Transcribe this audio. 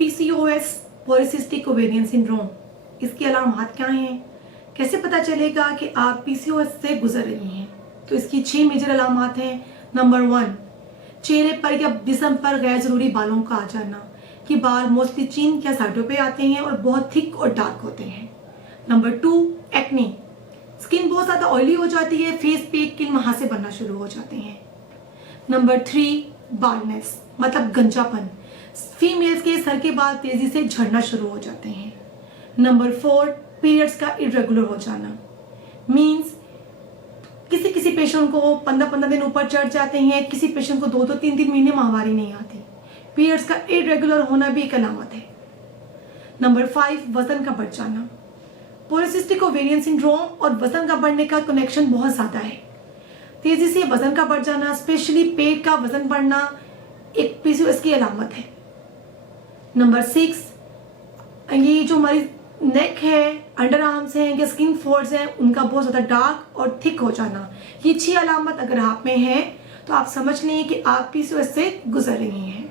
PCOS polycystic ovarian syndrome, इसकी अलामत क्या हैं? कैसे पता चलेगा कि आप पीसीओएस से गुजर रही हैं? तो इसकी 6 मेजर अलामत हैं। नंबर 1, चेहरे पर या जिस्म पर गैर जरूरी बालों का आ जाना, कि बाल मोस्टली चीन या साइडों पे आते हैं और बहुत थिक और डार्क होते हैं। नंबर 2, एक्ने, स्किन बहुत ज़्यादा ऑयली हो जाती है, फेस पे किल महासे बनना शुरू हो जाते हैं। नंबर 3, बाल्डनेस, मतलब गंजापन, फीमेल्स के सर के बाल तेजी से झड़ना शुरू हो जाते हैं। नंबर 4, पीरियड्स का इरेगुलर हो जाना, मीन्स किसी किसी पेशेंट को 15-15 दिन ऊपर चढ़ जाते हैं, किसी पेशेंट को 2-2, 3-3 महीने माहवारी नहीं आती। पीरियड्स का इरेगुलर होना भी एक अलामत है। नंबर 5, वजन का बढ़ जाना। पॉलीसिस्टिक ओवेरियन सिंड्रोम और वजन का बढ़ने का कनेक्शन बहुत ज़्यादा है। तेजी से वजन का बढ़ जाना, स्पेशली पेट का वजन बढ़ना, एक पीसीओएस की अलामत है। नंबर 6, ये जो हमारी नेक है, अंडर आर्म्स हैं या स्किन फोल्ड्स हैं, उनका बहुत ज़्यादा डार्क और थिक हो जाना। ये 6 अलामत अगर आप में है तो आप समझ लें कि आप पीसीओएस से गुजर रही हैं।